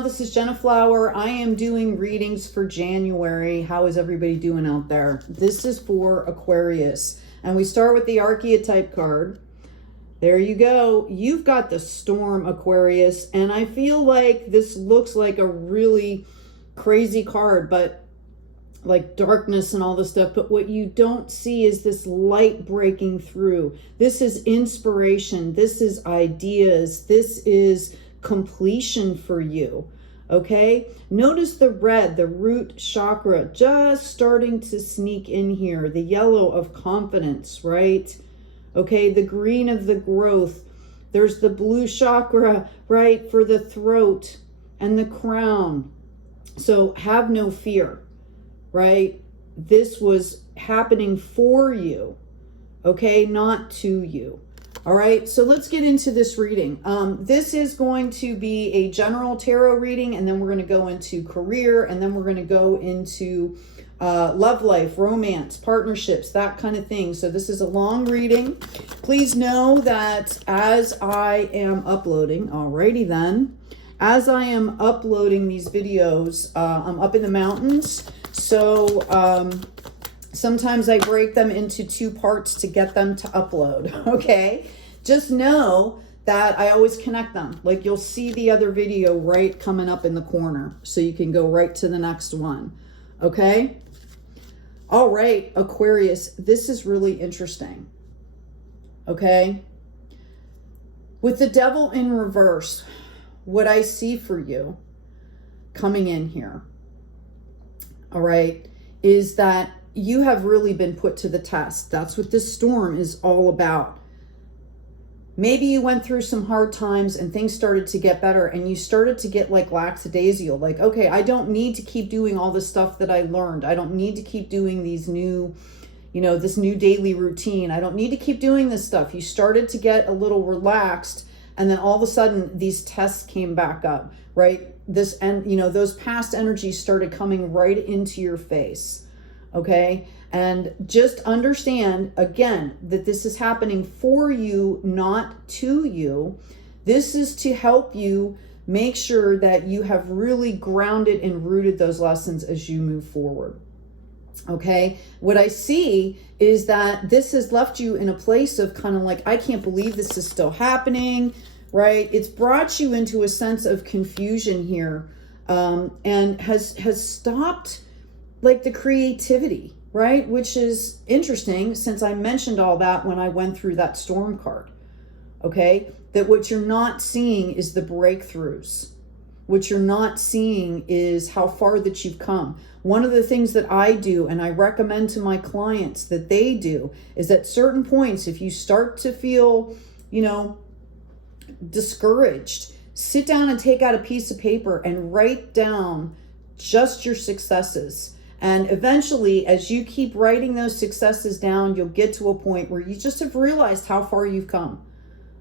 y'all. This is Jenna Flower. I am doing readings for January. How is everybody doing out there? This is for Aquarius. And we start with the Archetype card. There you go. You've got the Storm, Aquarius. And I feel like this looks like a really crazy card, but like darkness and all this stuff. But what you don't see is this light breaking through. This is inspiration. This is ideas. This is completion for you. Okay, notice the red, the root chakra, just starting to sneak in here. The yellow of confidence, right? Okay, the green of the growth. There's the blue chakra, right, for the throat and the crown. So have no fear, right? This was happening for you, okay, not to you. All right, so let's get into this reading. This is going to be a general tarot reading, and then we're going to go into career, and then we're going to go into love life, romance, partnerships, that kind of thing. So this is a long reading. Please know that as I am uploading, alrighty then, as I am uploading these videos, I'm up in the mountains, so sometimes I break them into two parts to get them to upload, okay? Just know that I always connect them. Like you'll see the other video right coming up in the corner, so you can go right to the next one, okay? All right, Aquarius, this is really interesting, okay? With the Devil in reverse, what I see for you coming in here, all right, is that you have really been put to the test. That's what this storm is all about. Maybe you went through some hard times and things started to get better, and you started to get like lackadaisical, like, okay, I don't need to keep doing all the stuff that I learned. I don't need to keep doing these new, this new daily routine. I don't need to keep doing this stuff. You started to get a little relaxed, and then all of a sudden these tests came back up, right? Those past energies started coming right into your face. Okay, and just understand again that this is happening for you, not to you. This is to help you make sure that you have really grounded and rooted those lessons as you move forward. Okay, what I see is that this has left you in a place of kind of like, I can't believe this is still happening, right? It's brought you into a sense of confusion here, and has stopped like the creativity, right? Which is interesting, since I mentioned all that when I went through that storm card, okay? That what you're not seeing is the breakthroughs. What you're not seeing is how far that you've come. One of the things that I do, and I recommend to my clients that they do, is at certain points, if you start to feel, discouraged, sit down and take out a piece of paper and write down just your successes. And eventually, as you keep writing those successes down, you'll get to a point where you just have realized how far you've come.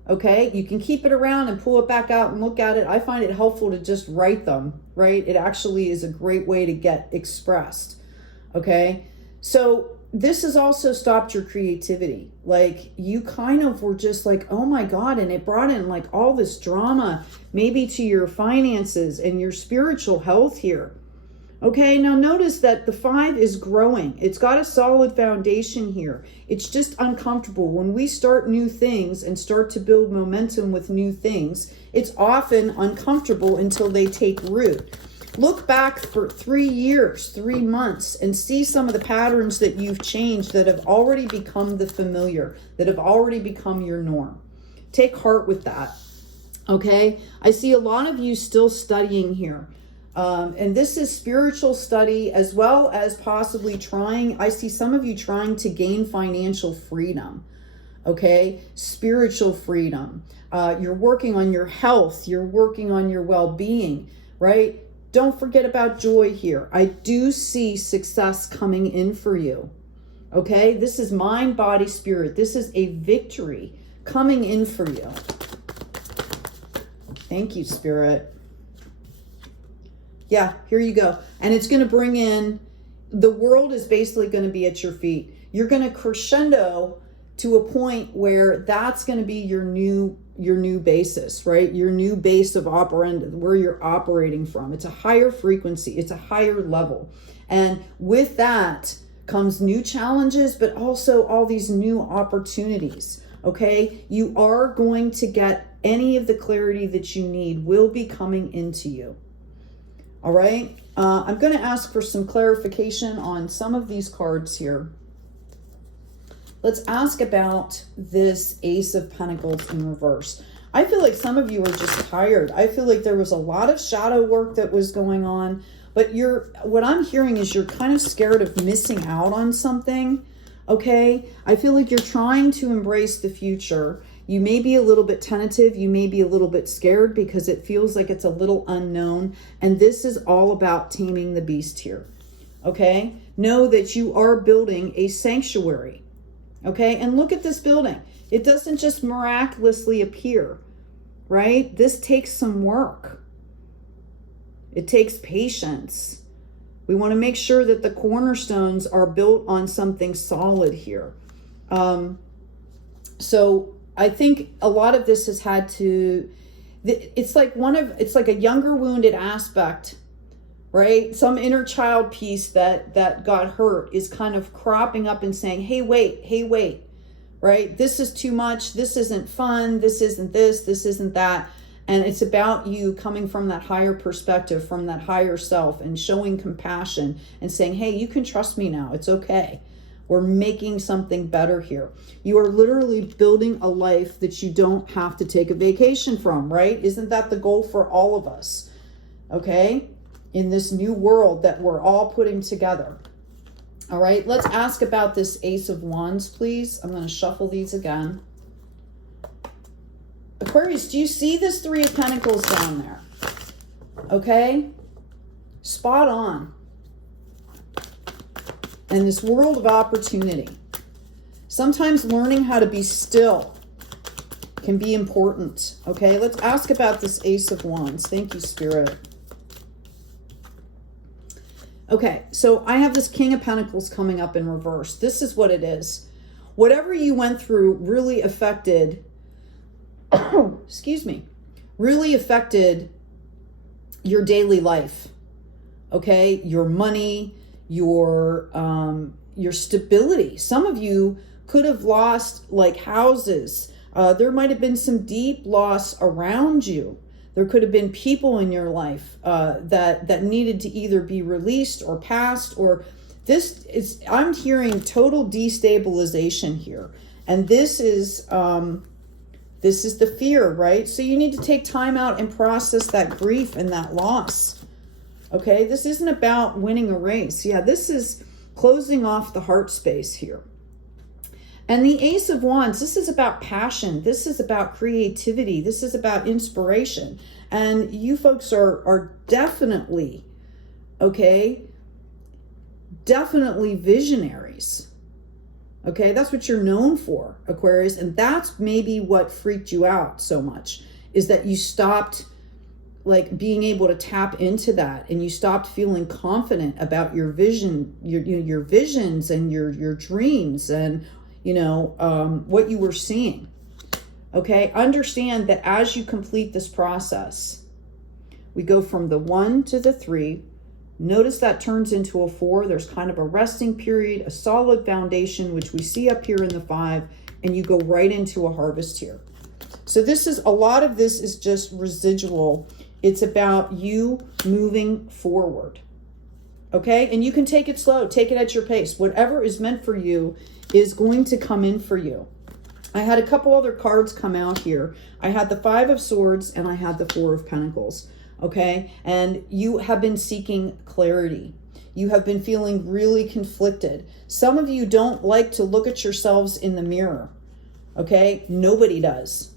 Okay? You can keep it around and pull it back out and look at it. I find it helpful to just write them, right? It actually is a great way to get expressed. Okay? So this has also stopped your creativity. Like you kind of were just like, oh my God, and it brought in like all this drama, maybe to your finances and your spiritual health here. Okay, now notice that the 5 is growing. It's got a solid foundation here. It's just uncomfortable. When we start new things and start to build momentum with new things, it's often uncomfortable until they take root. Look back for 3 years, 3 months, and see some of the patterns that you've changed that have already become the familiar, that have already become your norm. Take heart with that, okay? I see a lot of you still studying here. And this is spiritual study, as well as possibly I see some of you trying to gain financial freedom, okay? Spiritual freedom. You're working on your health. You're working on your well-being, right? Don't forget about joy here. I do see success coming in for you, okay? This is mind, body, spirit. This is a victory coming in for you. Thank you, Spirit. Yeah, here you go. And it's going to bring in, the world is basically going to be at your feet. You're going to crescendo to a point where that's going to be your new new basis, right? Your new base of operandi, where you're operating from. It's a higher frequency. It's a higher level. And with that comes new challenges, but also all these new opportunities. Okay, you are going to get any of the clarity that you need will be coming into you. All right, I'm going to ask for some clarification on some of these cards here. Let's ask about this Ace of Pentacles in reverse. I feel like some of you are just tired. I feel like there was a lot of shadow work that was going on, but what I'm hearing is you're kind of scared of missing out on something. Okay, I feel like you're trying to embrace the future. You may be a little bit tentative. You may be a little bit scared because it feels like it's a little unknown. And this is all about taming the beast here. Okay, know that you are building a sanctuary. Okay, and look at this building. It doesn't just miraculously appear, right? This takes some work. It takes patience. We want to make sure that the cornerstones are built on something solid here. So I think a lot of this has had to, it's like a younger wounded aspect, right? Some inner child piece that got hurt is kind of cropping up and saying, hey, wait, right? This is too much. This isn't fun. This isn't this. This isn't that. And it's about you coming from that higher perspective, from that higher self, and showing compassion and saying, hey, you can trust me now. It's okay. We're making something better here. You are literally building a life that you don't have to take a vacation from, right? Isn't that the goal for all of us? Okay? In this new world that we're all putting together. All right, let's ask about this Ace of Wands, please. I'm going to shuffle these again. Aquarius, do you see this Three of Pentacles down there? Okay? Spot on. And this world of opportunity. Sometimes learning how to be still can be important. Okay, let's ask about this Ace of Wands. Thank you, Spirit. Okay, so I have this King of Pentacles coming up in reverse. This is what it is. Whatever you went through really affected excuse me, really affected your daily life. Okay, your money, your stability. Some of you could have lost like houses. There might have been some deep loss around you. There could have been people in your life that needed to either be released or passed, or I'm hearing total destabilization here. And this is the fear, right? So you need to take time out and process that grief and that loss. Okay, this isn't about winning a race. Yeah, this is closing off the heart space here. And the Ace of Wands, this is about passion. This is about creativity. This is about inspiration. And you folks are definitely, okay, definitely visionaries. Okay, that's what you're known for, Aquarius. And that's maybe what freaked you out so much, is that you stopped like being able to tap into that, and you stopped feeling confident about your vision, your visions and your dreams and, what you were seeing. Okay, understand that as you complete this process, we go from the 1 to the 3. Notice that turns into a 4. There's kind of a resting period, a solid foundation, which we see up here in the 5, and you go right into a harvest here. So a lot of this is just residual. It's about you moving forward. Okay, and you can take it slow, take it at your pace. Whatever is meant for you is going to come in for you. I had a couple other cards come out here. I had the 5 of Swords and I had the 4 of Pentacles. Okay, and you have been seeking clarity. You have been feeling really conflicted. Some of you don't like to look at yourselves in the mirror. Okay, nobody does,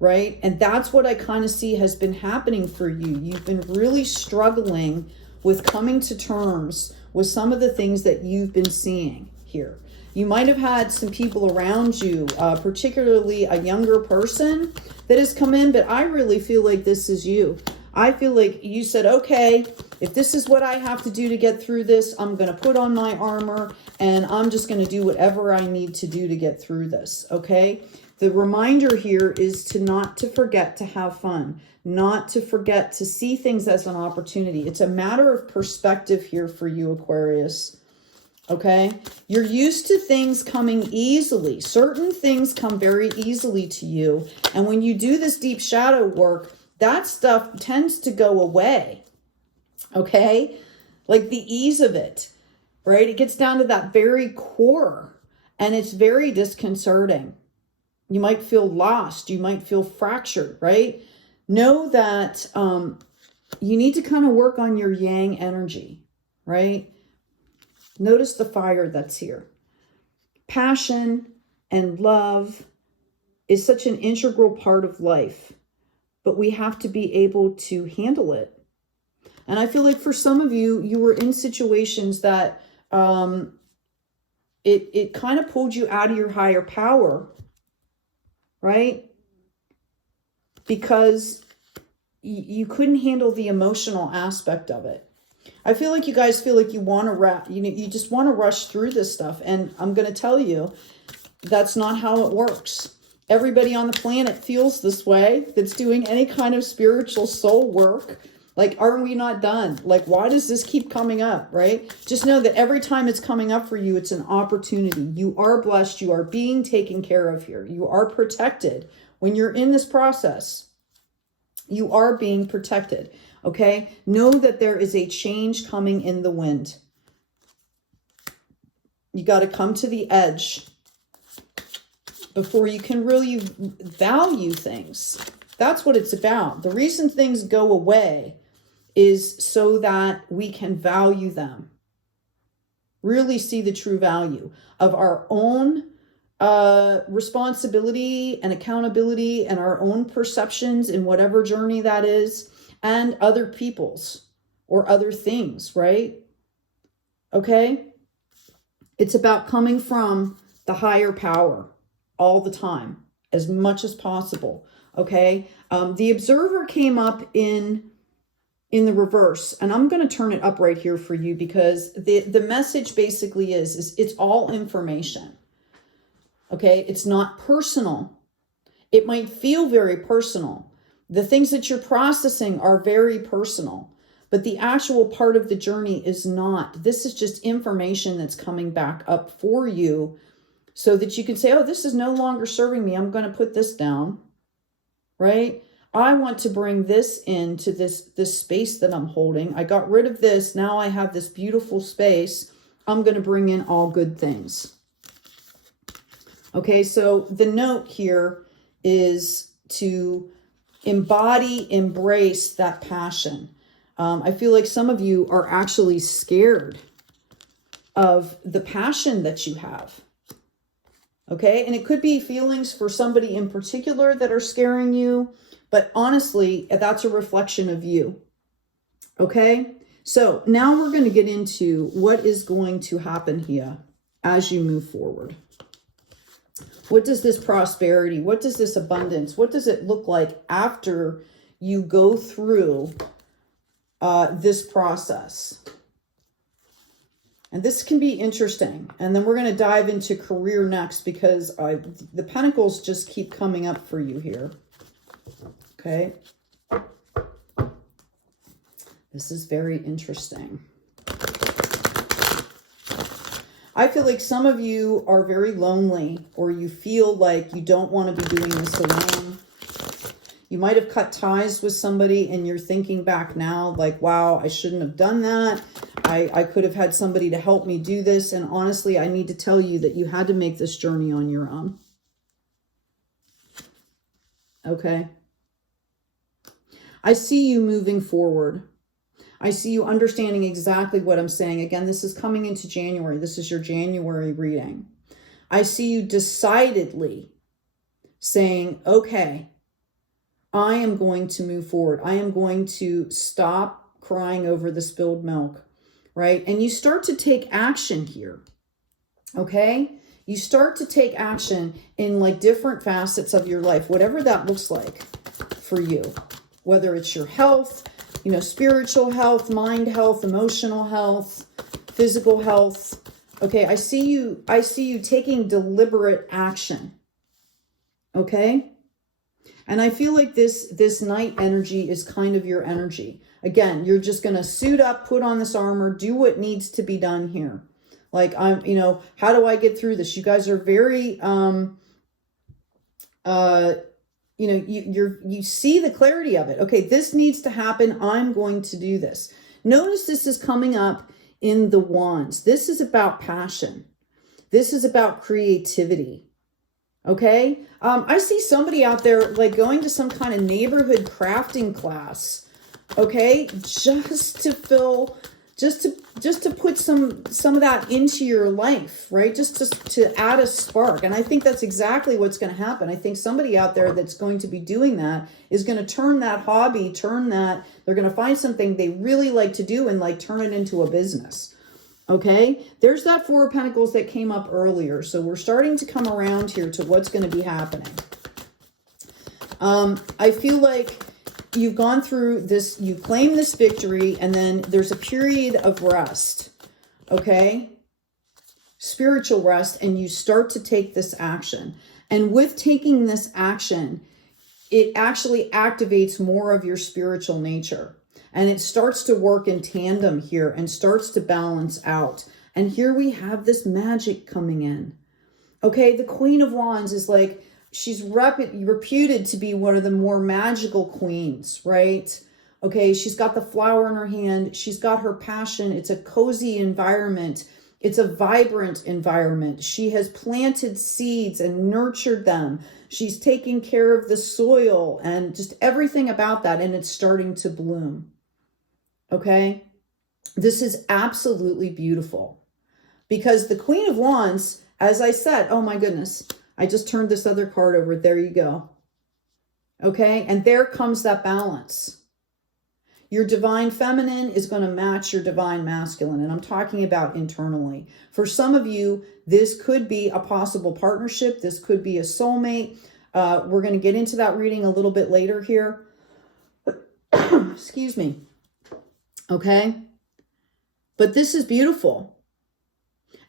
right? And that's what I kind of see has been happening for you. You've been really struggling with coming to terms with some of the things that you've been seeing here. You might have had some people around you, particularly a younger person that has come in, but I really feel like this is you. I feel like you said, okay, if this is what I have to do to get through this, I'm going to put on my armor and I'm just going to do whatever I need to do to get through this. Okay. The reminder here is to not to forget to have fun, not to forget to see things as an opportunity. It's a matter of perspective here for you, Aquarius. Okay? You're used to things coming easily. Certain things come very easily to you. And when you do this deep shadow work, that stuff tends to go away. Okay? Like the ease of it, right? It gets down to that very core, and it's very disconcerting. You might feel lost. You might feel fractured, right? Know that you need to kind of work on your yang energy, right? Notice the fire that's here. Passion and love is such an integral part of life, but we have to be able to handle it. And I feel like for some of you, you were in situations that it kind of pulled you out of your higher power, right? Because you couldn't handle the emotional aspect of it. I feel like you guys feel like you want to you just want to rush through this stuff. And I'm going to tell you, that's not how it works. Everybody on the planet feels this way that's doing any kind of spiritual soul work. Like, are we not done? Like, why does this keep coming up, right? Just know that every time it's coming up for you, it's an opportunity. You are blessed. You are being taken care of here. You are protected. When you're in this process, you are being protected, okay? Know that there is a change coming in the wind. You got to come to the edge before you can really value things. That's what it's about. The reason things go away is so that we can value them. Really see the true value of our own responsibility and accountability and our own perceptions in whatever journey that is, and other people's or other things, right? Okay? It's about coming from the higher power all the time, as much as possible. Okay? The observer came up in the reverse, and I'm going to turn it up right here for you, because the message basically is it's all information. Okay? It's not personal. It might feel very personal. The things that you're processing are very personal, but the actual part of the journey is not. This is just information that's coming back up for you so that you can say, oh, this is no longer serving me. I'm going to put this down, right? I want to bring this into this space that I'm holding. I got rid of this. Now I have this beautiful space. I'm going to bring in all good things. Okay, so the note here is to embody, embrace that passion. I feel like some of you are actually scared of the passion that you have. Okay, and it could be feelings for somebody in particular that are scaring you, but honestly, that's a reflection of you. Okay, so now we're going to get into what is going to happen here as you move forward. What does this prosperity, what does this abundance, what does it look like after you go through this process? And this can be interesting. And then we're going to dive into career next, because the pentacles just keep coming up for you here. Okay. This is very interesting. I feel like some of you are very lonely, or you feel like you don't want to be doing this alone. You might have cut ties with somebody and you're thinking back now like, wow, I shouldn't have done that. I could have had somebody to help me do this. And honestly, I need to tell you that you had to make this journey on your own. Okay. I see you moving forward. I see you understanding exactly what I'm saying. Again, this is coming into January. This is your January reading. I see you decidedly saying, okay, I am going to move forward. I am going to stop crying over the spilled milk, right? And you start to take action here, okay? You start to take action in like different facets of your life, whatever that looks like for you, whether it's your health, you know, spiritual health, mind health, emotional health, physical health. Okay, I see you taking deliberate action. Okay? And I feel like this Knight energy is kind of your energy. Again, you're just going to suit up, put on this armor, do what needs to be done here. Like, you know, how do I get through this? You guys are very, you know, you see the clarity of it. Okay, this needs to happen. I'm going to do this. Notice this is coming up in the Wands. This is about passion. This is about creativity. Okay. I see somebody out there like going to some kind of neighborhood crafting class. Okay. Just to fill, just to put some of that into your life, right? Just to add a spark. And I think that's exactly what's going to happen. I think somebody out there that's going to be doing that is going to turn that hobby, they're going to find something they really like to do and like turn it into a business. Okay, there's that Four of Pentacles that came up earlier. So we're starting to come around here to what's going to be happening. I feel like you've gone through this, you claim this victory, and then there's a period of rest. Okay, spiritual rest, and you start to take this action. And with taking this action, it actually activates more of your spiritual nature. And it starts to work in tandem here and starts to balance out. And here we have this magic coming in. Okay, the Queen of Wands is like, she's reputed to be one of the more magical queens, right? Okay, she's got the flower in her hand. She's got her passion. It's a cozy environment. It's a vibrant environment. She has planted seeds and nurtured them. She's taking care of the soil and just everything about that. And it's starting to bloom. Okay, this is absolutely beautiful because the Queen of Wands, as I said, oh my goodness, I just turned this other card over. There you go. Okay, and there comes that balance. Your divine feminine is going to match your divine masculine, and I'm talking about internally. For some of you, this could be a possible partnership. This could be a soulmate. We're going to get into that reading a little bit later here. Excuse me. Okay, but this is beautiful.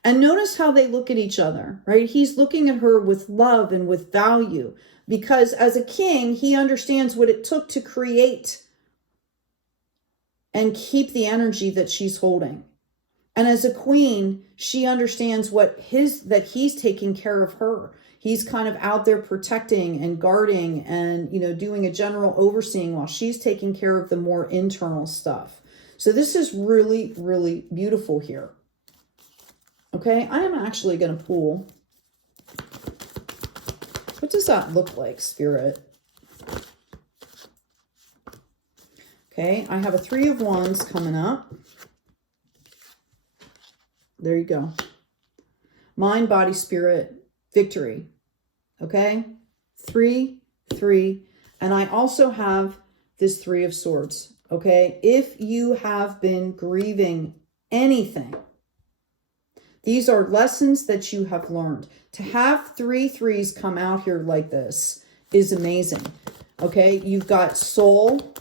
And notice how they look at each other, right? He's looking at her with love and with value because as a king, he understands what it took to create and keep the energy that she's holding. And as a queen, she understands that he's taking care of her. He's kind of out there protecting and guarding and, you know, doing a general overseeing while she's taking care of the more internal stuff. So this is really, really beautiful here. Okay, I am actually going to pull. What does that look like, Spirit? Okay, I have a Three of Wands coming up. There you go. Mind, body, spirit, victory. Okay, 3, 3. And I also have this Three of Swords. Okay, if you have been grieving anything, these are lessons that you have learned. To have 3 threes come out here like this is amazing. Okay, you've got soul,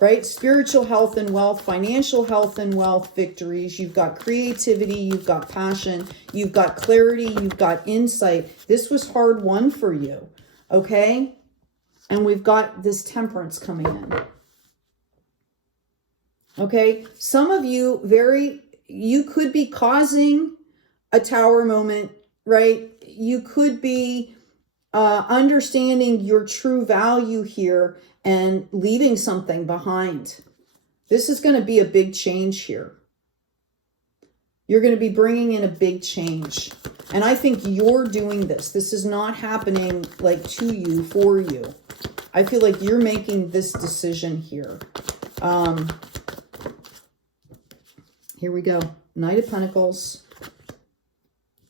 right? Spiritual health and wealth, financial health and wealth victories. You've got creativity, you've got passion, you've got clarity, you've got insight. This was hard won for you, okay? And we've got this Temperance coming in. Okay, some of you you could be causing a Tower moment, right? You could be understanding your true value here and leaving something behind. This is going to be a big change here. You're going to be bringing in a big change. And I think you're doing this. This is not happening like to you, for you. I feel like you're making this decision here. Here we go. Knight of Pentacles,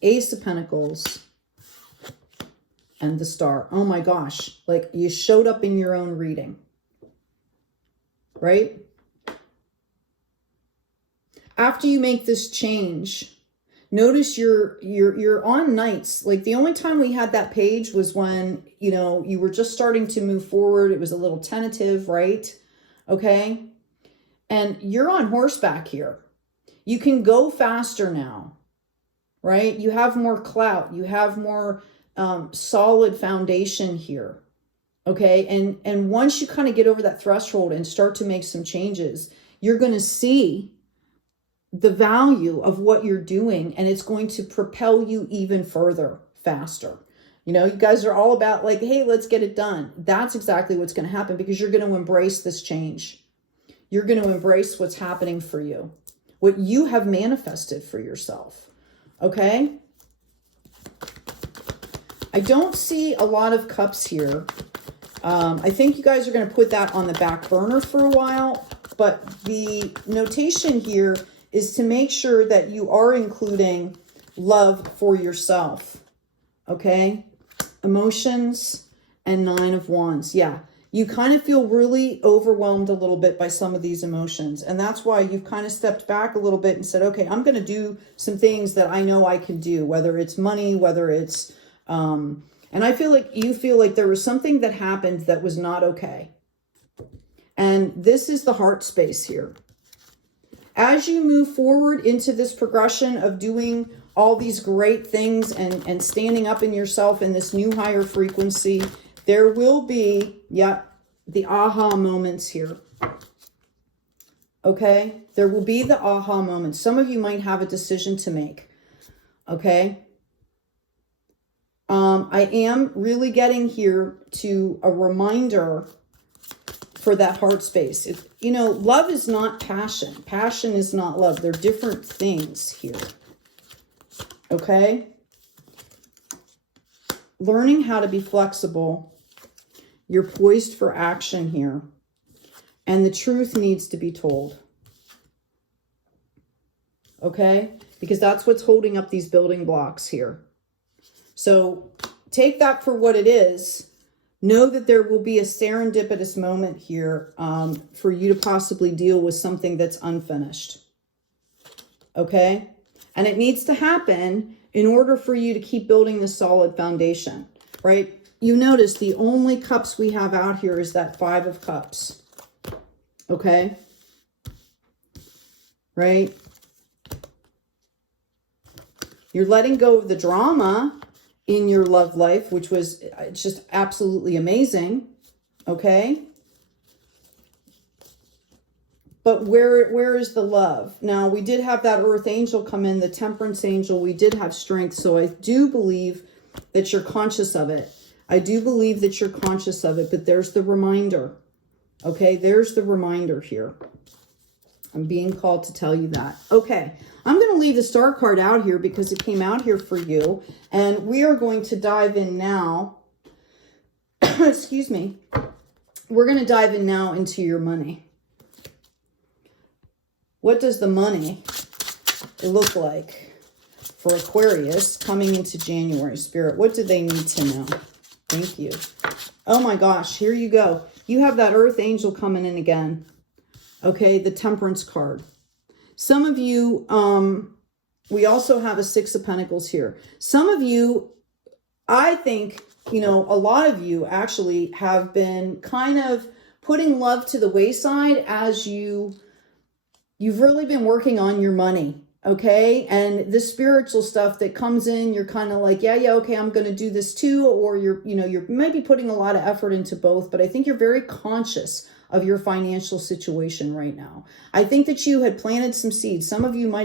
Ace of Pentacles, and the Star. Oh my gosh. Like you showed up in your own reading, right? After you make this change, notice you're on Knights. Like the only time we had that page was when, you know, you were just starting to move forward. It was a little tentative, right? Okay. And you're on horseback here. You can go faster now, right? You have more clout. You have more solid foundation here. Okay. And once you kind of get over that threshold and start to make some changes, you're going to see the value of what you're doing, and it's going to propel you even further, faster. You know, you guys are all about like, hey, let's get it done. That's exactly what's going to happen, because you're going to embrace this change. You're going to embrace what's happening for you, what you have manifested for yourself. Okay. I don't see a lot of cups here. I think you guys are going to put that on the back burner for a while, but the notation here is to make sure that you are including love for yourself. Okay. Emotions and 9 of Wands. Yeah. You kind of feel really overwhelmed a little bit by some of these emotions. And that's why you've kind of stepped back a little bit and said, okay, I'm going to do some things that I know I can do, whether it's money, whether it's, and I feel like you feel like there was something that happened that was not okay. And this is the heart space here. As you move forward into this progression of doing all these great things and standing up in yourself in this new higher frequency, there will be, the aha moments here. Okay? There will be the aha moments. Some of you might have a decision to make. Okay? I am really getting here to a reminder for that heart space. You know, love is not passion. Passion is not love. They're different things here. Okay? Learning how to be flexible. You're poised for action here. And the truth needs to be told. Okay? Because that's what's holding up these building blocks here. So take that for what it is. Know that there will be a serendipitous moment here for you to possibly deal with something that's unfinished. Okay? And it needs to happen in order for you to keep building this solid foundation, right? You notice the only cups we have out here is that 5 of Cups. Okay? Right? You're letting go of the drama in your love life, which was just absolutely amazing. Okay? But where is the love? Now, we did have that Earth Angel come in, the Temperance Angel. We did have strength. So I do believe that you're conscious of it. I do believe that you're conscious of it, but there's the reminder. Okay, there's the reminder here. I'm being called to tell you that. Okay, I'm going to leave the Star card out here because it came out here for you. And we are going to dive in now. Excuse me. We're going to dive in now into your money. What does the money look like for Aquarius coming into January? Spirit, what do they need to know? Thank you. Oh my gosh, here you go. You have that Earth Angel coming in again. Okay, the Temperance card. Some of you, we also have a 6 of Pentacles here. Some of you, I think, you know, a lot of you actually have been kind of putting love to the wayside as you've really been working on your money. Okay. And the spiritual stuff that comes in, you're kind of like, yeah, okay, I'm going to do this too. Or you're maybe putting a lot of effort into both, but I think you're very conscious of your financial situation right now. I think that you had planted some seeds. Some of you might